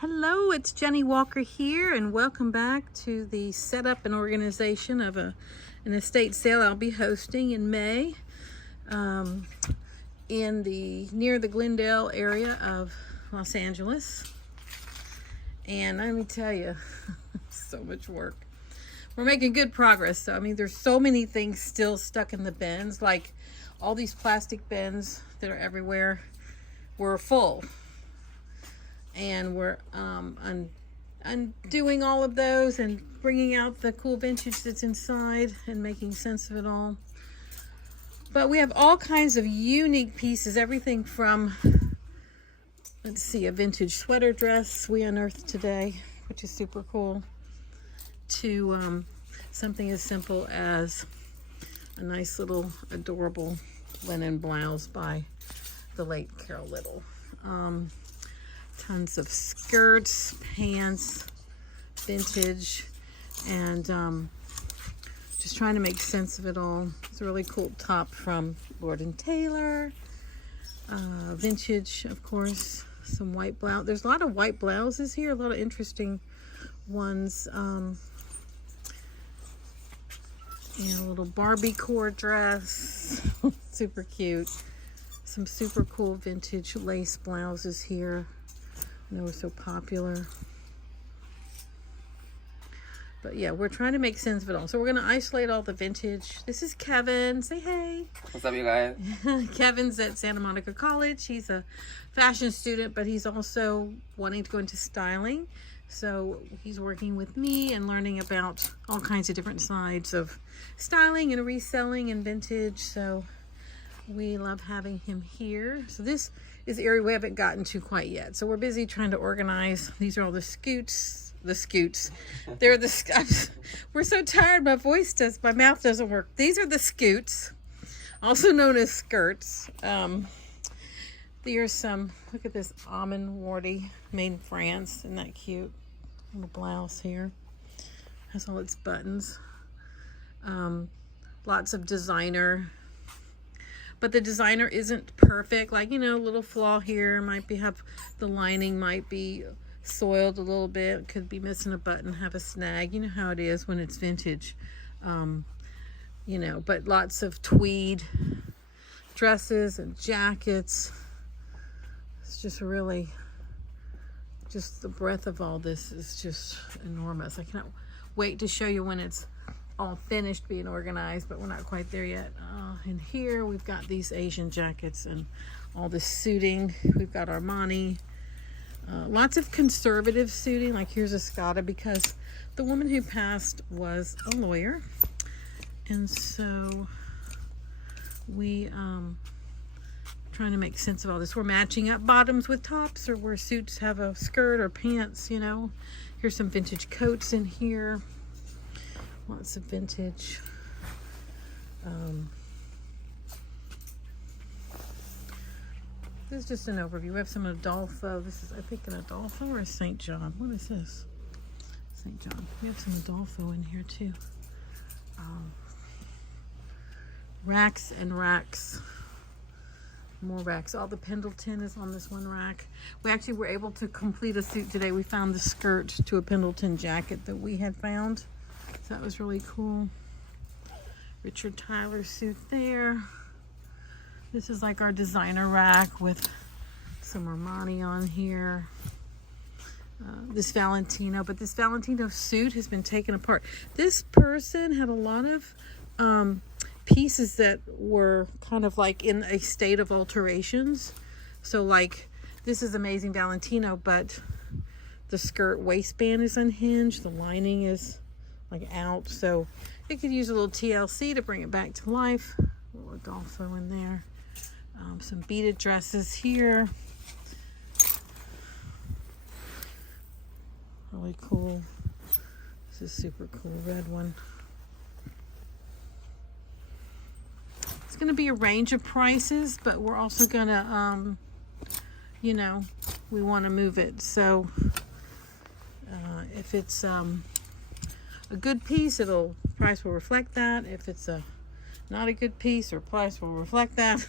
Hello, it's Jenny Walker here, and welcome back to the setup and organization of an estate sale I'll be hosting in May near the Glendale area of Los Angeles. And let me tell you, so much work. We're making good progress. So, I mean, there's so many things still stuck in the bins, like all these plastic bins that are everywhere were full. And we're undoing all of those and bringing out the cool vintage that's inside and making sense of it all. But we have all kinds of unique pieces, everything from, let's see, a vintage sweater dress we unearthed today, which is super cool, to something as simple as a nice little adorable linen blouse by the late Carol Little. Tons of skirts, pants, vintage, and just trying to make sense of it all. It's a really cool top from Lord & Taylor. Vintage, of course, some white blouse. There's a lot of white blouses here, a lot of interesting ones. And a little Barbie core dress, super cute. Some super cool vintage lace blouses here. They were so popular. But yeah, we're trying to make sense of it all. So we're going to isolate all the vintage. This is Kevin. Say hey. What's up, you guys? Kevin's at Santa Monica College. He's a fashion student, but he's also wanting to go into styling. So he's working with me and learning about all kinds of different sides of styling and reselling and vintage. So we love having him here. So this is the area we haven't gotten to quite yet. So we're busy trying to organize. These are all the scoots. They're the we're so tired. My mouth doesn't work. These are the scoots, also known as skirts. There's some, look at this almond warty made in France. Isn't that cute? Little blouse here. Has all its buttons. Lots of designer. But the designer isn't perfect. Like, you know, a little flaw here the lining might be soiled a little bit. Could be missing a button, have a snag. You know how it is when it's vintage. You know, but lots of tweed dresses and jackets. It's just really, just the breadth of all this is just enormous. I cannot wait to show you when it's all finished being organized, but we're not quite there yet. And here we've got these Asian jackets and all the suiting. We've got Armani, lots of conservative suiting. Like here's a Scotta, because the woman who passed was a lawyer, and so we trying to make sense of all this. We're matching up bottoms with tops, or where suits have a skirt or pants, you know. Here's some vintage coats in here. Lots of vintage. This is just an overview. We have some Adolfo. This is, I think, an Adolfo or a St. John. What is this? St. John. We have some Adolfo in here too. Racks and racks. More racks. All the Pendleton is on this one rack. We actually were able to complete a suit today. We found the skirt to a Pendleton jacket that we had found. So that was really cool. Richard Tyler suit there. This is like our designer rack with some Armani on here. This Valentino, but this Valentino suit has been taken apart. This person had a lot of pieces that were kind of like in a state of alterations. So like this is amazing Valentino, but the skirt waistband is unhinged. The lining is like out. So it could use a little TLC to bring it back to life. A little Adolfo in there. Some beaded dresses here. Really cool. This is super cool red one. It's going to be a range of prices, but we're also going to, you know, we want to move it. So if it's a good piece, price will reflect that. If it's not a good piece, or price will reflect that.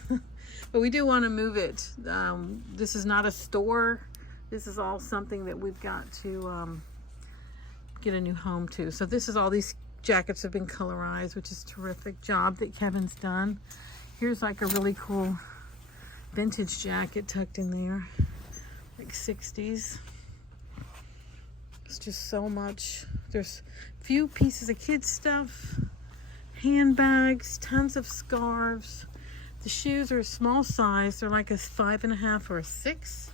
But we do want to move it. This is not a store This is all something that we've got to get a new home to. So this is all these jackets have been colorized, which is a terrific job that Kevin's done. Here's like a really cool vintage jacket tucked in there, like 60s. It's just so much. There's a few pieces of kids stuff, handbags, tons of scarves. The shoes are a small size. They're like a 5.5 or a 6.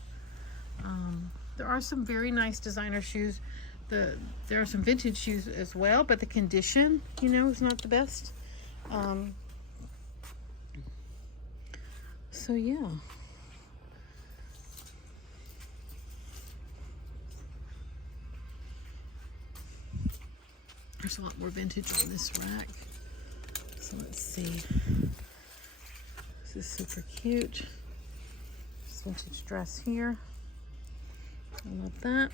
There are some very nice designer shoes. There are some vintage shoes as well, but the condition, you know, is not the best. So yeah. There's a lot more vintage on this rack. So let's see. This is super cute. This vintage dress here. I love that.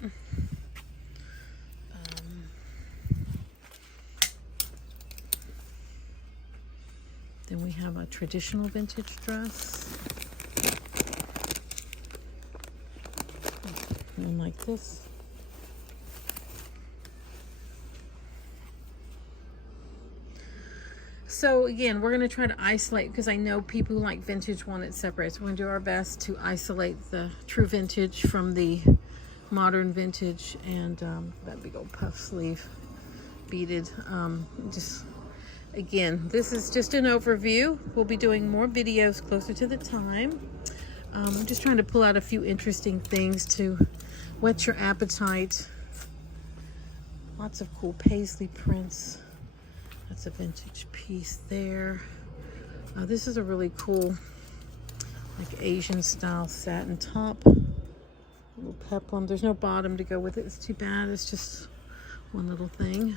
Then we have a traditional vintage dress. And like this. So again, we're going to try to isolate, because I know people who like vintage want it separate. So we're going to do our best to isolate the true vintage from the modern vintage. And that big old puff sleeve beaded. Just again, this is just an overview. We'll be doing more videos closer to the time. I'm just trying to pull out a few interesting things to whet your appetite. Lots of cool paisley prints. That's a vintage piece there. This is a really cool, like Asian style satin top. Little peplum. There's no bottom to go with it. It's too bad. It's just one little thing.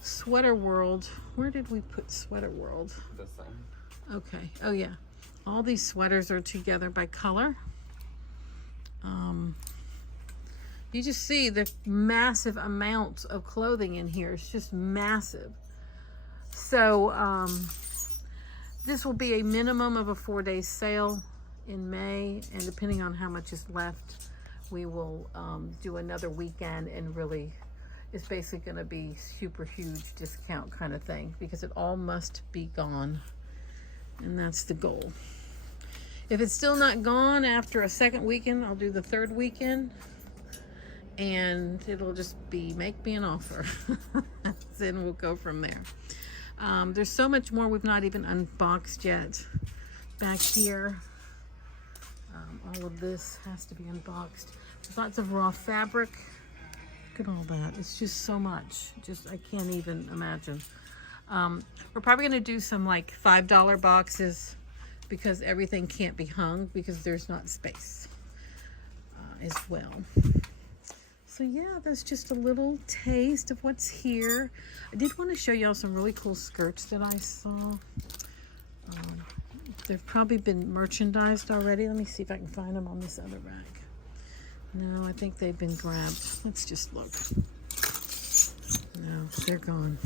Sweater World. Where did we put Sweater World? This thing. Okay. Oh yeah. All these sweaters are together by color. You just see the massive amount of clothing in here. It's just massive. So this will be a minimum of a 4-day sale in May, and depending on how much is left, we will do another weekend, and really it's basically going to be super huge discount kind of thing, because it all must be gone, and that's the goal. If it's still not gone after a second weekend, I'll do the third weekend, and it'll just be make me an offer. Then we'll go from there. There's so much more we've not even unboxed yet. Back here, all of this has to be unboxed. There's lots of raw fabric. Look at all that. It's just so much. Just I can't even imagine. We're probably going to do some like $5 boxes, because everything can't be hung because there's not space as well. So yeah, that's just a little taste of what's here. I did want to show y'all some really cool skirts that I saw. They've probably been merchandised already. Let me see if I can find them on this other rack. No, I think they've been grabbed. Let's just look. No, they're gone.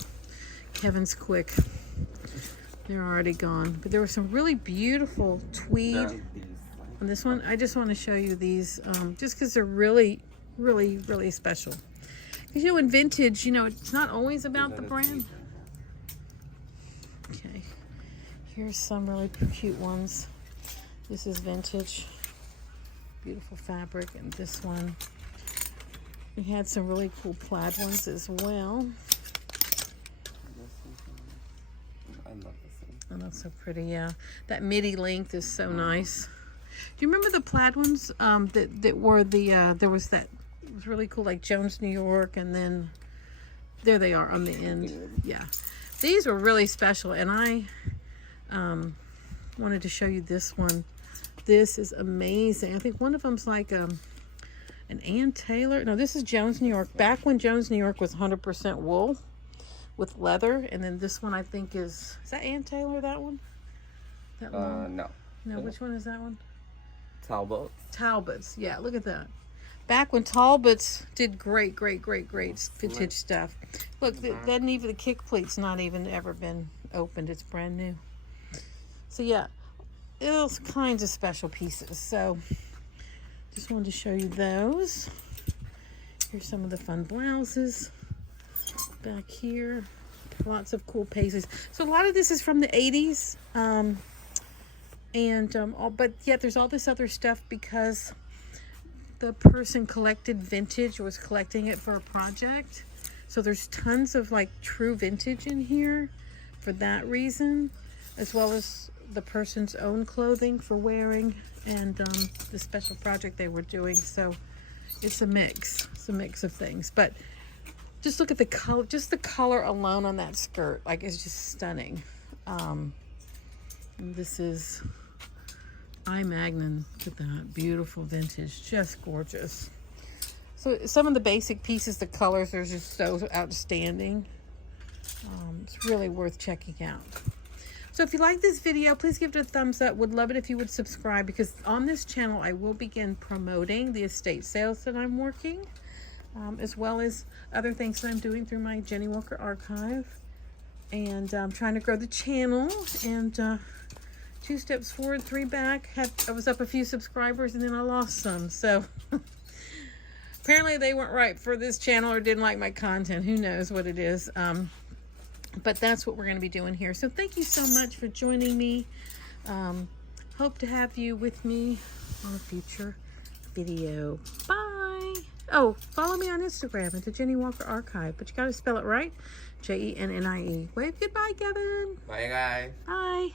Kevin's quick. They're already gone. But there were some really beautiful tweed on this one. I just want to show you these just because they're really special. Because, you know, in vintage, you know, it's not always about the brand. Okay. Here's some really cute ones. This is vintage. Beautiful fabric. And this one. We had some really cool plaid ones as well. I love this one. Oh, that's so pretty, yeah. That midi length is so nice. Do you remember the plaid ones that were the, there was that, it was really cool, like Jones, New York, and then there they are on the end. Yeah. These were really special, and I wanted to show you this one. This is amazing. I think one of them's like an Ann Taylor. No, this is Jones, New York. Back when Jones, New York was 100% wool with leather. And then this one I think is that Ann Taylor, that one? That one? No. No, which one is that one? Talbot. Talbots. Yeah, look at that. Back when Talbots did great vintage stuff. Look, that even the kick pleat's not even ever been opened. It's brand new. So yeah, those kinds of special pieces. So just wanted to show you those. Here's some of the fun blouses back here. Lots of cool pieces. So a lot of this is from the 80s. But yet there's all this other stuff because the person collected vintage, was collecting it for a project. So there's tons of like true vintage in here for that reason, as well as the person's own clothing for wearing and the special project they were doing. So it's a mix. It's a mix of things. But just look at the color. Just the color alone on that skirt, like, it's just stunning. This is I Magnin. Look at that, beautiful vintage, just gorgeous. So some of the basic pieces, the colors are just so outstanding. It's really worth checking out. So if you like this video, please give it a thumbs up. Would love it if you would subscribe, because on this channel I will begin promoting the estate sales that I'm working, as well as other things that I'm doing through my Jennie Walker archive. And I'm trying to grow the channel, and 2 steps forward, 3 back. I was up a few subscribers and then I lost some. So apparently they weren't right for this channel or didn't like my content. Who knows what it is. But that's what we're going to be doing here. So thank you so much for joining me. Hope to have you with me on a future video. Bye. Oh, follow me on Instagram at the Jennie Walker Archive. But you got to spell it right. Jennie. Wave goodbye, Kevin. Bye, guys. Bye.